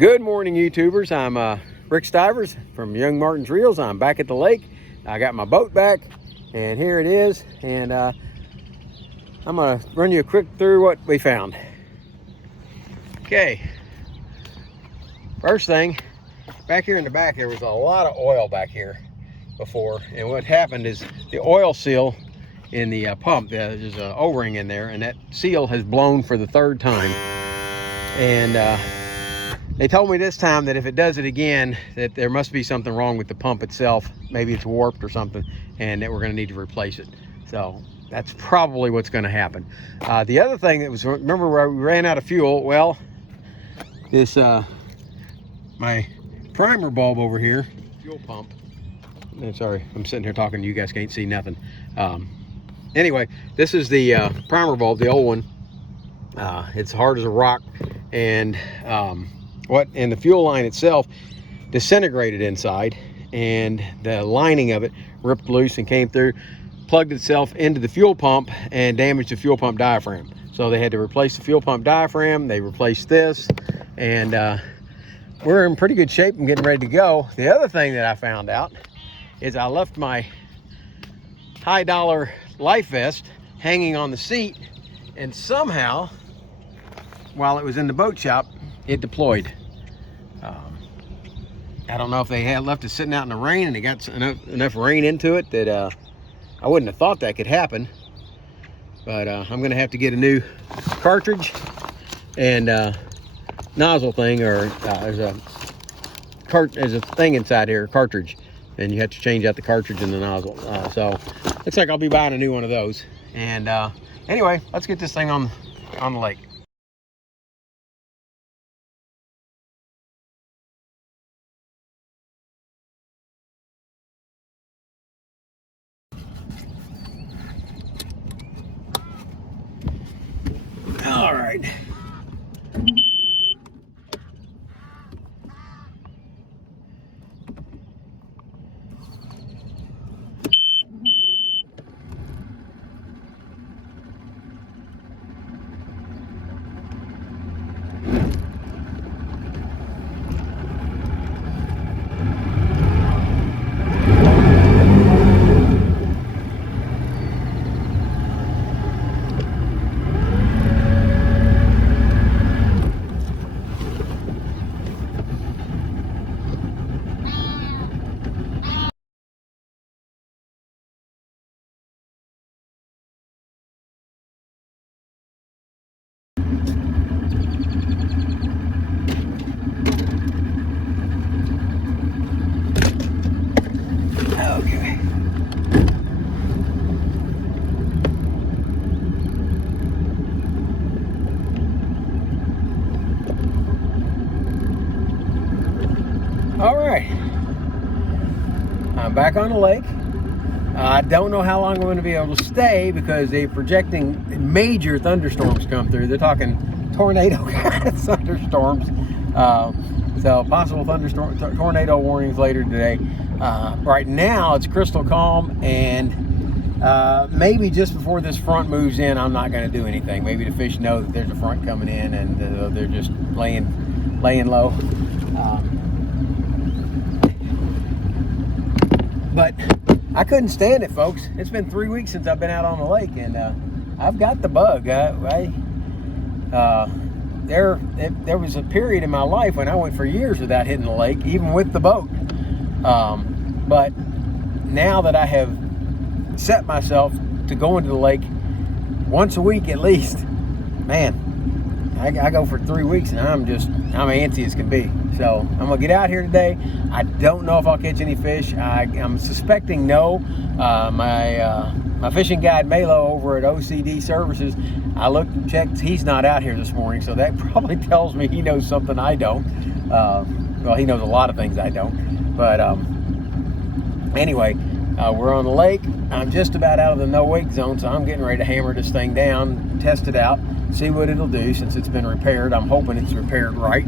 Good morning, YouTubers. I'm Rick Stivers from YoungMartin'sReels. I'm back at the lake. I got my boat back, and here it is. And I'm gonna run you a quick through what we found. Okay. First thing, back here in the back, there was a lot of oil back here before, and what happened is the oil seal in the pump, there's an O-ring in there, and that seal has blown for the third time. And they told me this time that if it does it again, that there must be something wrong with the pump itself. Maybe it's warped or something, and that we're going to need to replace it. So that's probably what's going to happen. The other thing that was, remember where we ran out of fuel? Well, this my primer bulb over here, fuel pump. I'm sorry, I'm sitting here talking to you guys, can't see nothing. Anyway, this is the primer bulb, the old one. It's hard as a rock, and the fuel line itself disintegrated inside, and the lining of it ripped loose and came through, plugged itself into the fuel pump and damaged the fuel pump diaphragm. So they had to replace the fuel pump diaphragm. They replaced this, and we're in pretty good shape and getting ready to go. The other thing that I found out is I left my high dollar life vest hanging on the seat, and somehow while it was in the boat shop it deployed. I don't know if they had left it sitting out in the rain and it got enough rain into it that I wouldn't have thought that could happen, but I'm gonna have to get a new cartridge and nozzle thing, or there's a thing inside here, a cartridge, and you have to change out the cartridge and the nozzle. So looks like I'll be buying a new one of those. And anyway, let's get this thing on the lake. All right. Okay. All right. I'm back on the lake. I don't know how long I'm going to be able to stay because they're projecting major thunderstorms come through. They're talking tornado kind of thunderstorms. So possible tornado warnings later today. Right now it's crystal calm, and maybe just before this front moves in, I'm not going to do anything. Maybe the fish know that there's a front coming in, and they're just laying low. But I couldn't stand it, folks. It's been 3 weeks since I've been out on the lake, and I've got the bug. There was a period in my life when I went for years without hitting the lake, even with the boat. But now that I have set myself to go into the lake once a week at least, man, I go for 3 weeks and I'm antsy as can be. So I'm gonna get out here today. I don't know if I'll catch any fish. I'm suspecting no. My fishing guide Melo over at OCD Services, I looked and checked, he's not out here this morning, so that probably tells me he knows something I don't. Well, he knows a lot of things I don't, but anyway, we're on the lake. I'm just about out of the no wake zone, so I'm getting ready to hammer this thing down, test it out, see what it'll do since it's been repaired. I'm hoping it's repaired right.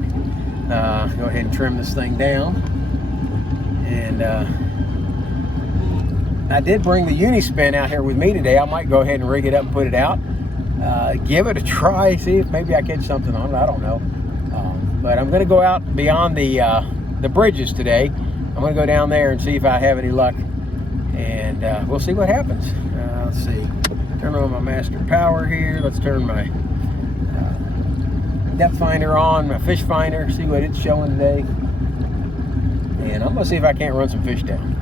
Go ahead and trim this thing down. And I did bring the Unispin out here with me today. I might go ahead and rig it up and put it out. Give it a try, see if maybe I catch something on it. I don't know. But I'm going to go out beyond the bridges today. I'm going to go down there and see if I have any luck, and we'll see what happens. Let's see. Turn on my master power here. Let's turn my depth finder on, my fish finder, see what it's showing today. And I'm going to see if I can't run some fish down.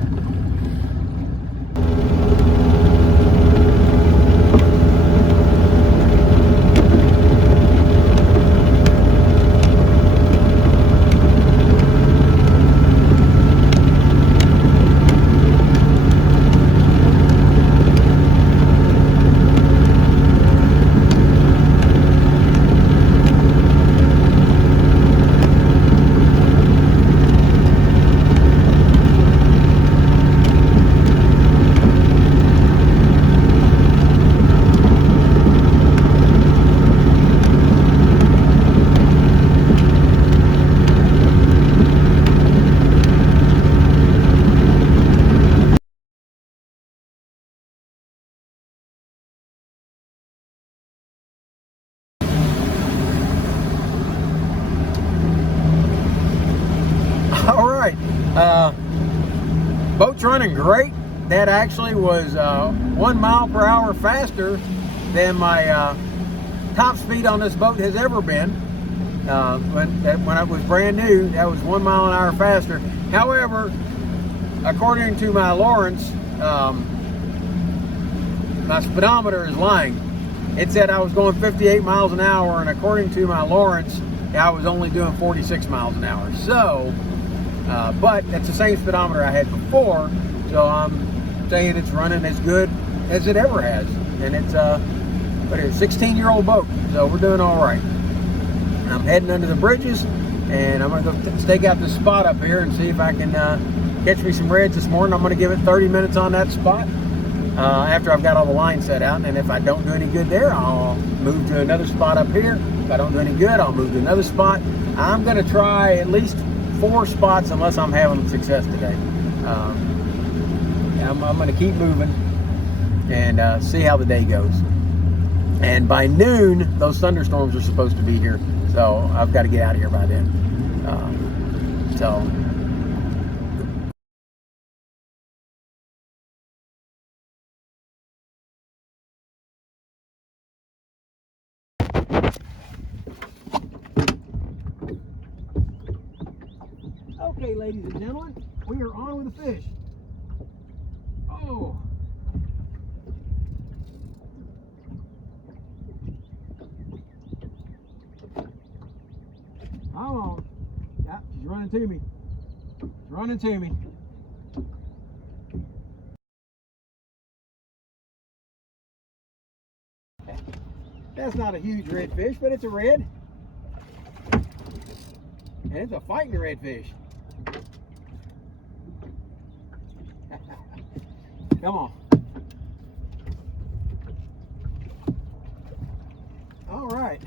All right, boat's running great. That actually was 1 mile per hour faster than my top speed on this boat has ever been. When I was brand new, that was 1 mile an hour faster. However, according to my Lawrence, my speedometer is lying. It said I was going 58 miles an hour, and according to my Lawrence, I was only doing 46 miles an hour. So, but that's the same speedometer I had before, so I'm saying it's running as good as it ever has. And it's a 16-year-old boat, so we're doing all right. I'm heading under the bridges, and I'm going to go stake out this spot up here and see if I can catch me some reds this morning. I'm going to give it 30 minutes on that spot after I've got all the lines set out, and if I don't do any good there, I'll move to another spot up here. If I don't do any good, I'll move to another spot. I'm going to try at least 4 spots unless I'm having success today. I'm going to keep moving and see how the day goes. And by noon, those thunderstorms are supposed to be here, so I've got to get out of here by then. Okay, ladies and gentlemen, we are on with the fish. Oh. Come on. Yeah, she's running to me. She's running to me. That's not a huge redfish, but it's a red. And it's a fighting redfish. Come on. All right.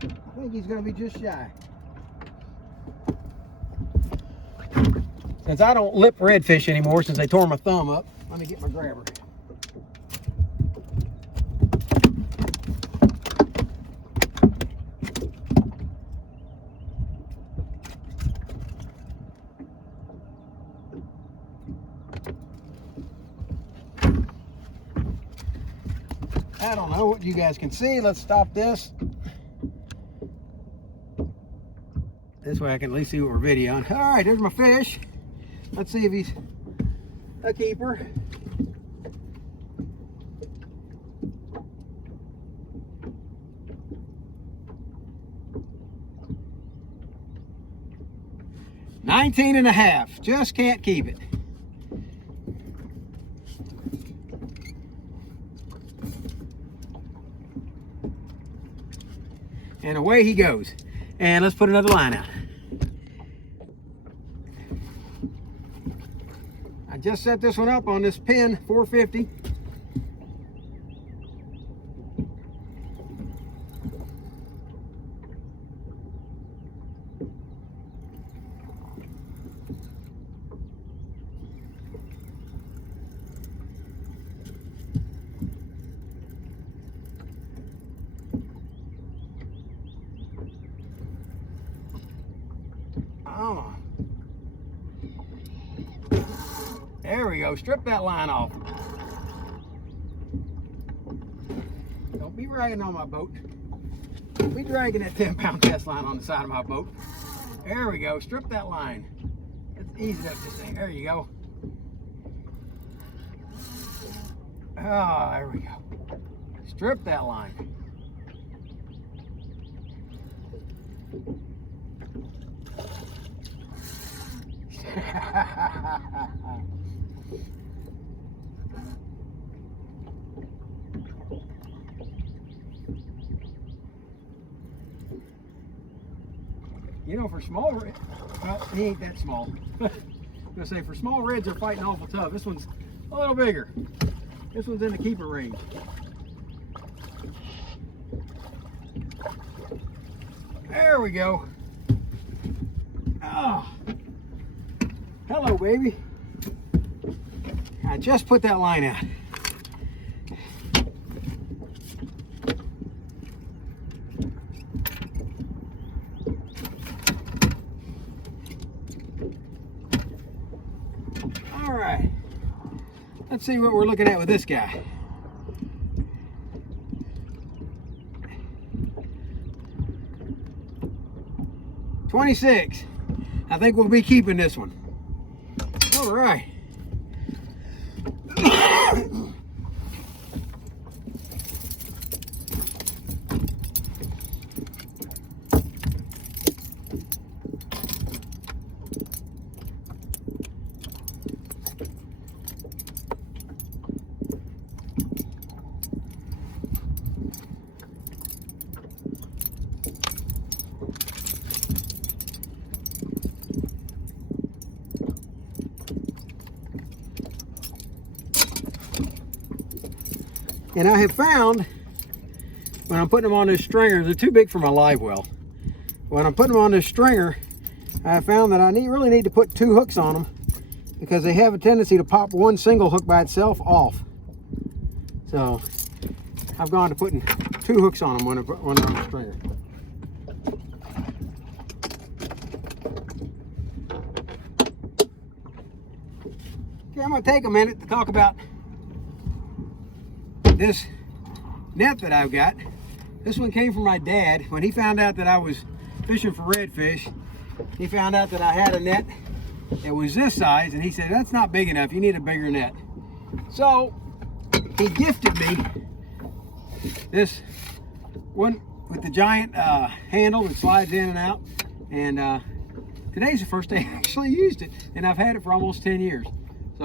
I think he's going to be just shy. Since I don't lip redfish anymore, since they tore my thumb up, let me get my grabber. I don't know what you guys can see. Let's stop this. This way I can at least see what we're videoing. All right, there's my fish. Let's see if he's a keeper. $19.5. Just can't keep it. And away he goes. And let's put another line out. I just set this one up on this pin 450. There we go. Strip that line off. Don't be ragging on my boat. Don't be dragging that 10-pound test line on the side of my boat. There we go. Strip that line. Let's ease up this thing. There you go. Oh, there we go. Strip that line. You know, for small, well, he ain't that small. I'm gonna say for small reds, they're fighting awful tough. This one's a little bigger. This one's in the keeper range. There we go. Oh, hello, baby. I just put that line out. All right, let's see what we're looking at with this guy. $26. I think we'll be keeping this one. All right. And I have found, when I'm putting them on this stringer, they're too big for my live well. When I'm putting them on this stringer, I have found that I really need to put 2 hooks on them because they have a tendency to pop one single hook by itself off. So I've gone to putting 2 hooks on them when they're on the stringer. Okay, I'm going to take a minute to talk about this net that I've got. This one came from my dad. When he found out that I was fishing for redfish, he found out that I had a net that was this size, and he said, that's not big enough, you need a bigger net. So he gifted me this one with the giant handle that slides in and out, and today's the first day I actually used it, and I've had it for almost 10 years. So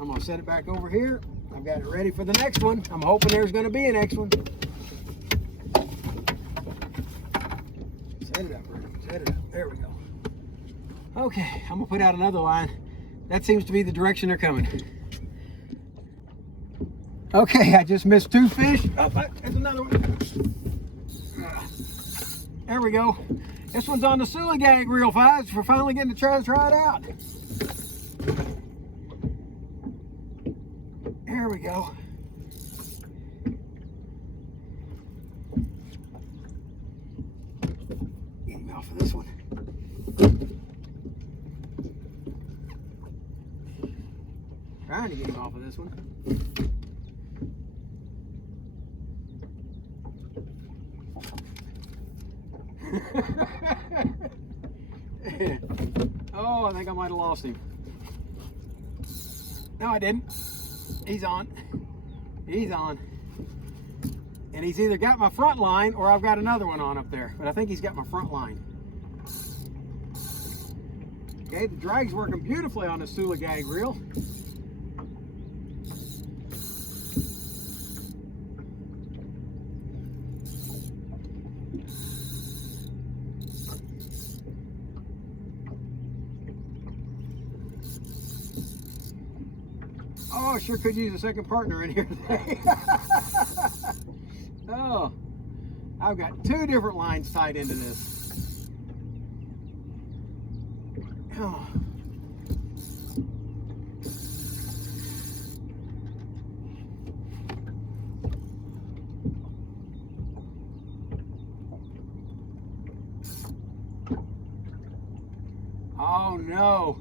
I'm gonna set it back over here. I've got it ready for the next one. I'm hoping there's going to be a next one. Set it up, Bert. Set it up. There we go. Okay, I'm going to put out another line. That seems to be the direction they're coming. Okay, I just missed 2 fish. Oh, there's another one. There we go. This one's on the Suligag Reel 5. We're finally getting to try it out. There we go. Get him off of this one. Trying to get him off of this one. Oh, I think I might have lost him. No, I didn't. He's on. He's on. And he's either got my front line or I've got another one on up there. But I think he's got my front line. Okay, the drag's working beautifully on the Suligag reel. Oh, sure could use a second partner in here today. Oh, I've got 2 different lines tied into this. Oh. Oh no,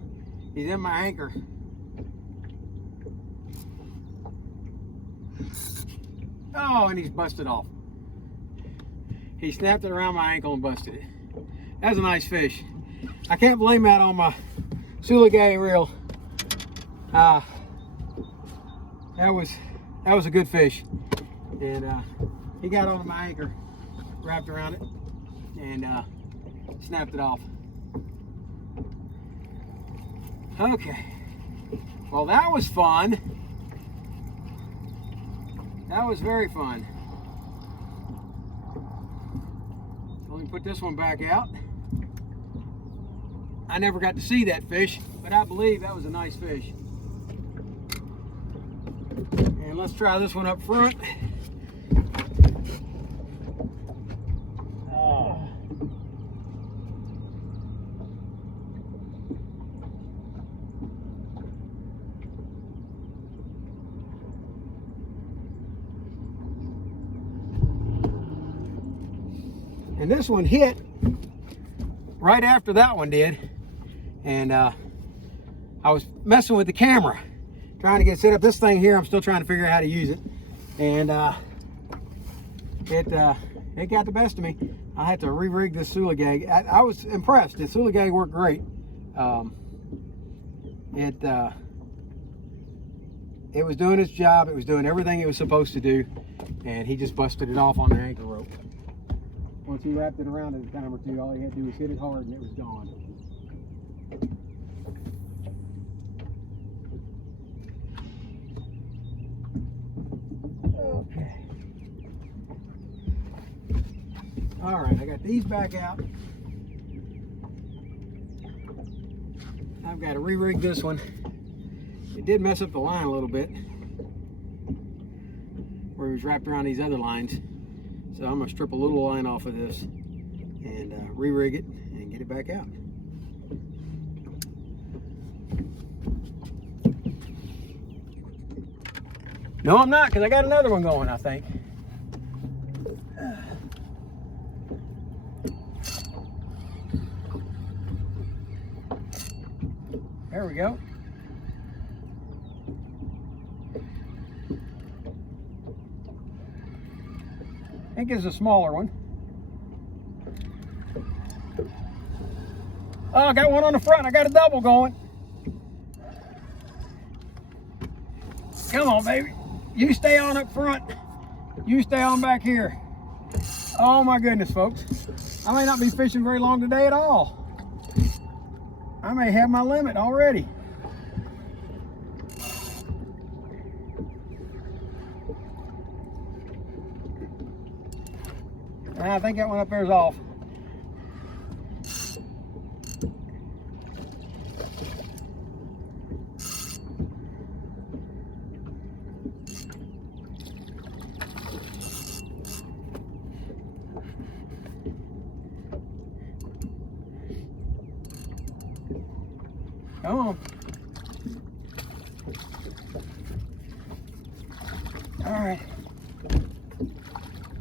he's in my anchor. Oh, and he's busted off. He snapped it around my ankle and busted it. That's a nice fish. I can't blame that on my Suligay reel. That was a good fish. And he got onto my anchor, wrapped around it, and snapped it off. Okay. Well, that was fun. That was very fun. Let me put this one back out. I never got to see that fish, but I believe that was a nice fish. And let's try this one up front. Oh. And this one hit right after that one did. And I was messing with the camera, trying to get set up. This thing here, I'm still trying to figure out how to use it. And it got the best of me. I had to re-rig this Suligay. I was impressed. The Suligay worked great. It was doing its job. It was doing everything it was supposed to do. And he just busted it off on the anchor rope. Once he wrapped it around it a time or two, all he had to do was hit it hard and it was gone. Okay. All right, I got these back out. I've got to re-rig this one. It did mess up the line a little bit, where it was wrapped around these other lines. So I'm going to strip a little line off of this and re-rig it and get it back out. No, I'm not, because I got another one going, I think. There we go. I think it's a smaller one. Oh, I got one on the front. I got a double going. Come on, baby. You stay on up front. You stay on back here. Oh my goodness, folks. I may not be fishing very long today at all. I may have my limit already. I think that one up there is off. Come on. All right.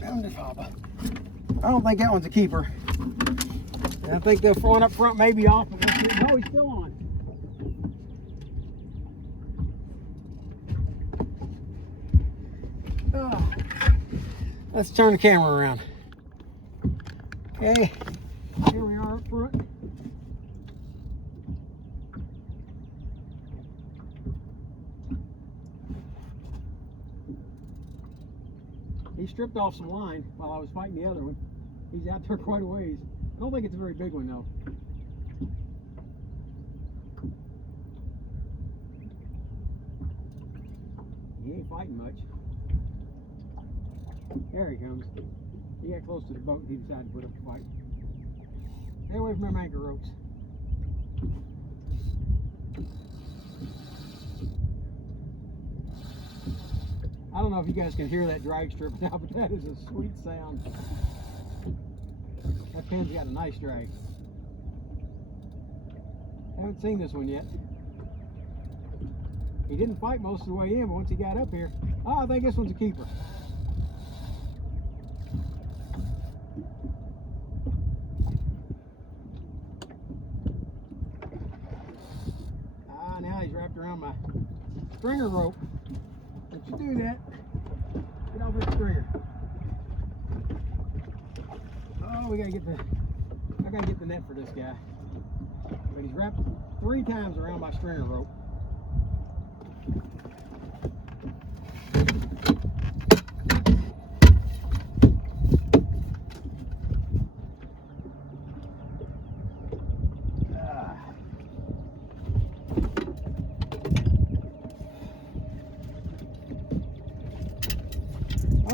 Down this hopper. I don't think that one's a keeper. I think the one up front may be off. No, he's still on. Oh. Let's turn the camera around. Okay, here we are up front. He stripped off some line while I was fighting the other one. He's out there quite a ways. I don't think it's a very big one though. He ain't fighting much. There he comes. He got close to the boat and he decided to put up a fight. Stay away from them anchor ropes. I don't know if you guys can hear that drag strip now, but that is a sweet sound. That pin's got a nice drag. Haven't seen this one yet. He didn't fight most of the way in, but once he got up here, oh, I think this one's a keeper. Ah, now he's wrapped around my stringer rope. Don't you do that. off this stringer. Oh, I gotta get the net for this guy. But he's wrapped 3 times around my stringer rope.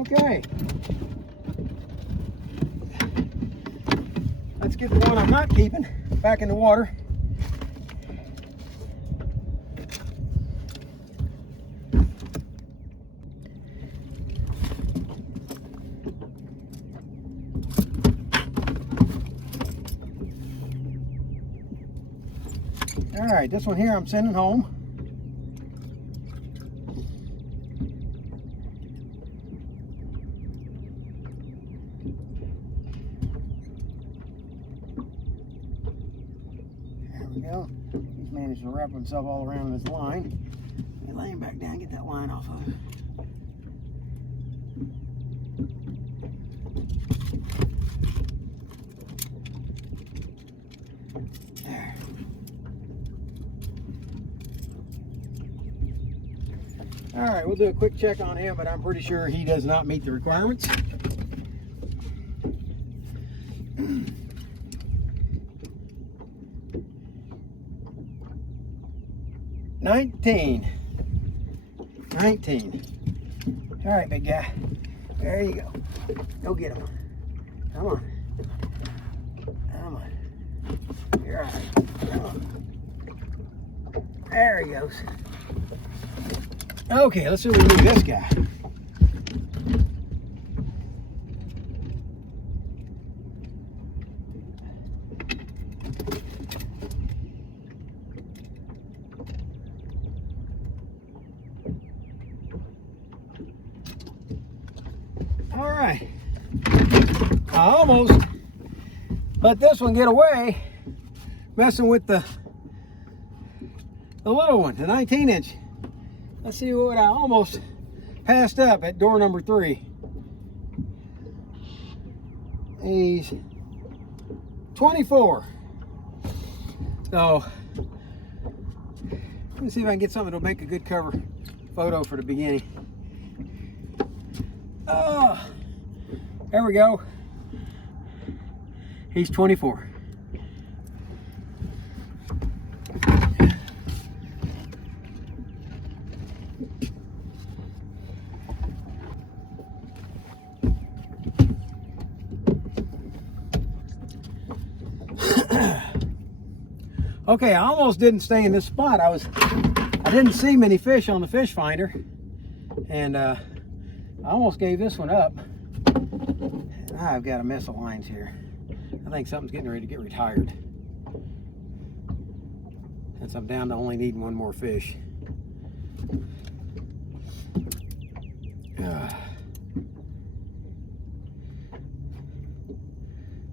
Okay. Let's get the one I'm not keeping back in the water. All right, this one here I'm sending home. Go. He's managed to wrap himself all around his line. And lay him back down, get that line off of him. There. All right, we'll do a quick check on him, but I'm pretty sure he does not meet the requirements. 19. All right, big guy. There you go. Go get him. Come on. Come on. You're all right. Come on. There he goes. Okay, let's see what we do with this guy. All right, I almost let this one get away messing with the little one, the 19-inch. Let's see what I almost passed up at door number 3. He's 24. So let me see if I can get something that'll make a good cover photo for the beginning. Oh, there we go. He's 24. Okay, I almost didn't stay in this spot. I didn't see many fish on the fish finder, and I almost gave this one up. I've got a mess of lines here. I think something's getting ready to get retired, since I'm down to only needing one more fish.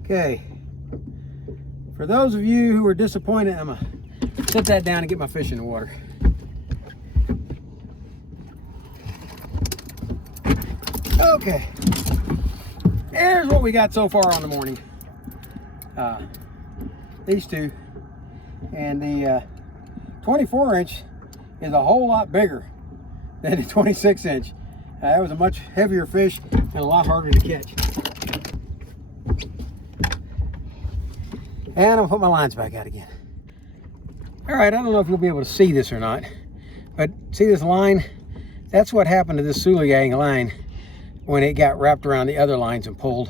Okay, for those of you who are disappointed, I'm gonna set that down and get my fish in the water. Okay, here's what we got so far on the morning. These two, and the 24-inch is a whole lot bigger than the 26-inch. That was a much heavier fish and a lot harder to catch. And I'm gonna put my lines back out again. All right, I don't know if you'll be able to see this or not, but see this line? That's what happened to this Suligang line when it got wrapped around the other lines and pulled.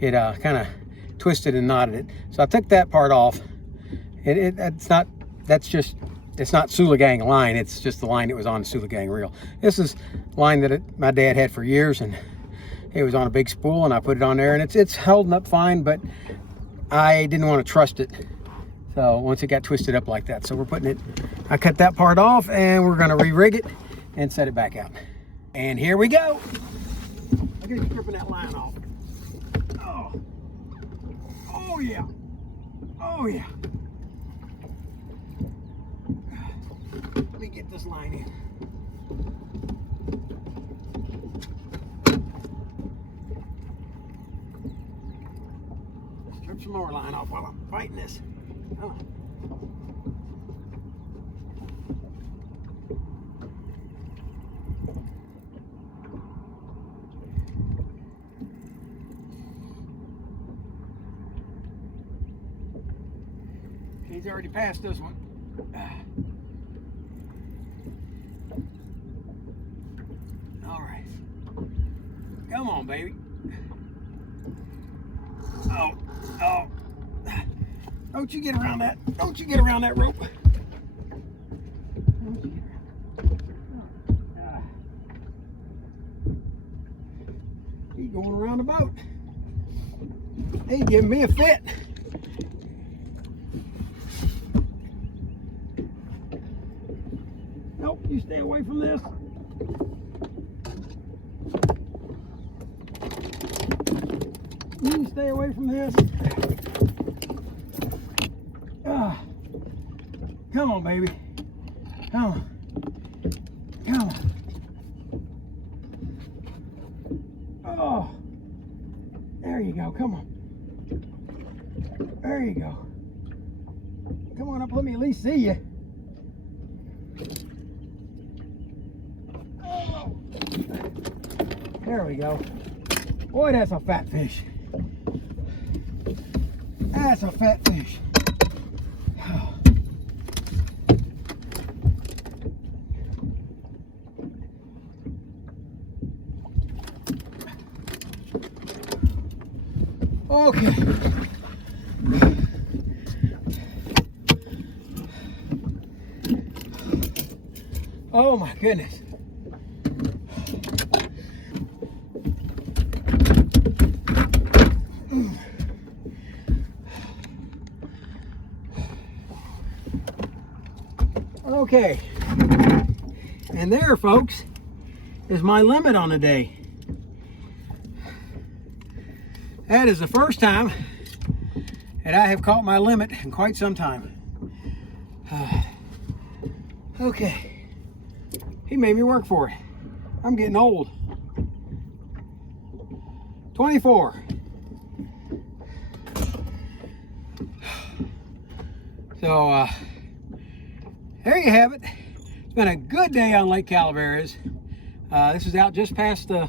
It kind of twisted and knotted it. So I took that part off. It's not Suligang line, it's just the line that was on the Suligang reel. This is line that my dad had for years, and it was on a big spool, and I put it on there, and it's holding up fine, but I didn't want to trust it. So once it got twisted up like that, so we're putting it, I cut that part off, and we're gonna re-rig it and set it back out. And here we go. I gotta keep ripping that line off. Oh, oh yeah, oh yeah. Let me get this line in. some lower line off while I'm fighting this. Oh. He's already passed this one. All right. Come on, baby. Oh, oh. Don't you get around that. Don't you get around that rope. Don't you get around. He's going around the boat. He's giving me a fit. Nope, you stay away from this. You stay away from this. Come on, baby. Come on. Come on. Oh. There you go. Come on. There you go. Come on up. Let me at least see you. Oh. There we go. Boy, that's a fat fish. That's a fat fish. Okay. Oh my goodness. Okay, and there, folks, is my limit on the day. That is the first time that I have caught my limit in quite some time. Okay, he made me work for it. I'm getting old. 24. So, there you have it. It's been a good day on Lake Calaveras. This is out just past the,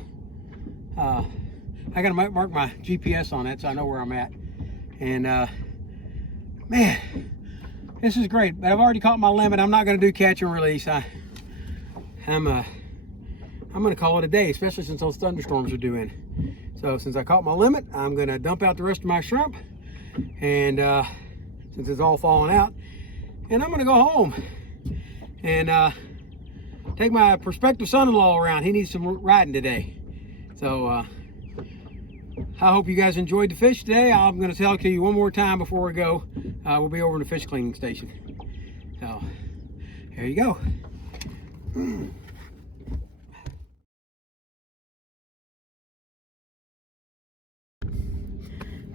I gotta mark my GPS on it so I know where I'm at. And man, this is great, but I've already caught my limit. I'm not gonna do catch and release. I'm gonna call it a day, especially since those thunderstorms are due in. So since I caught my limit, I'm gonna dump out the rest of my shrimp. And since it's all falling out, and I'm gonna go home and take my prospective son-in-law around. He needs some riding today. So I hope you guys enjoyed the fish today. I'm going to tell you one more time before we go. We'll be over in the fish cleaning station. So here you go.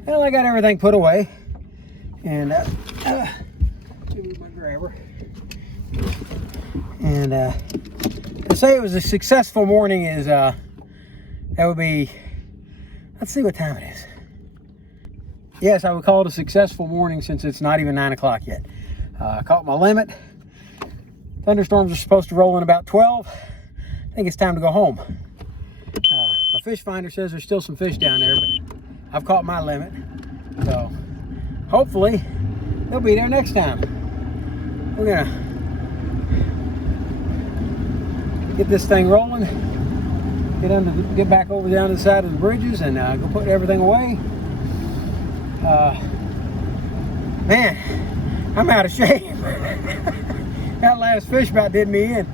Well, I got everything put away, and move my grabber. And to say it was a successful morning is that would be, let's see what time it is. Yes, I would call it a successful morning since it's not even 9 o'clock yet. I caught my limit. Thunderstorms are supposed to roll in about 12. I think it's time to go home. My fish finder says there's still some fish down there, but I've caught my limit. So hopefully they'll be there next time. We're gonna get this thing rolling, get back over down to the side of the bridges, and go put everything away. Man, I'm out of shape. That last fish about did me in.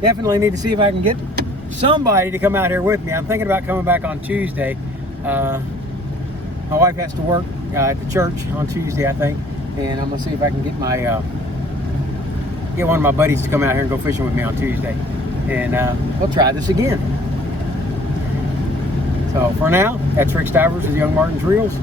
Definitely need to see if I can get somebody to come out here with me. I'm thinking about coming back on Tuesday. My wife has to work at the church on Tuesday, I think, and I'm gonna see if I can get my get one of my buddies to come out here and go fishing with me on Tuesday, and we'll try this again. So for now, that's Rick Stivers with Young Martin's Reels.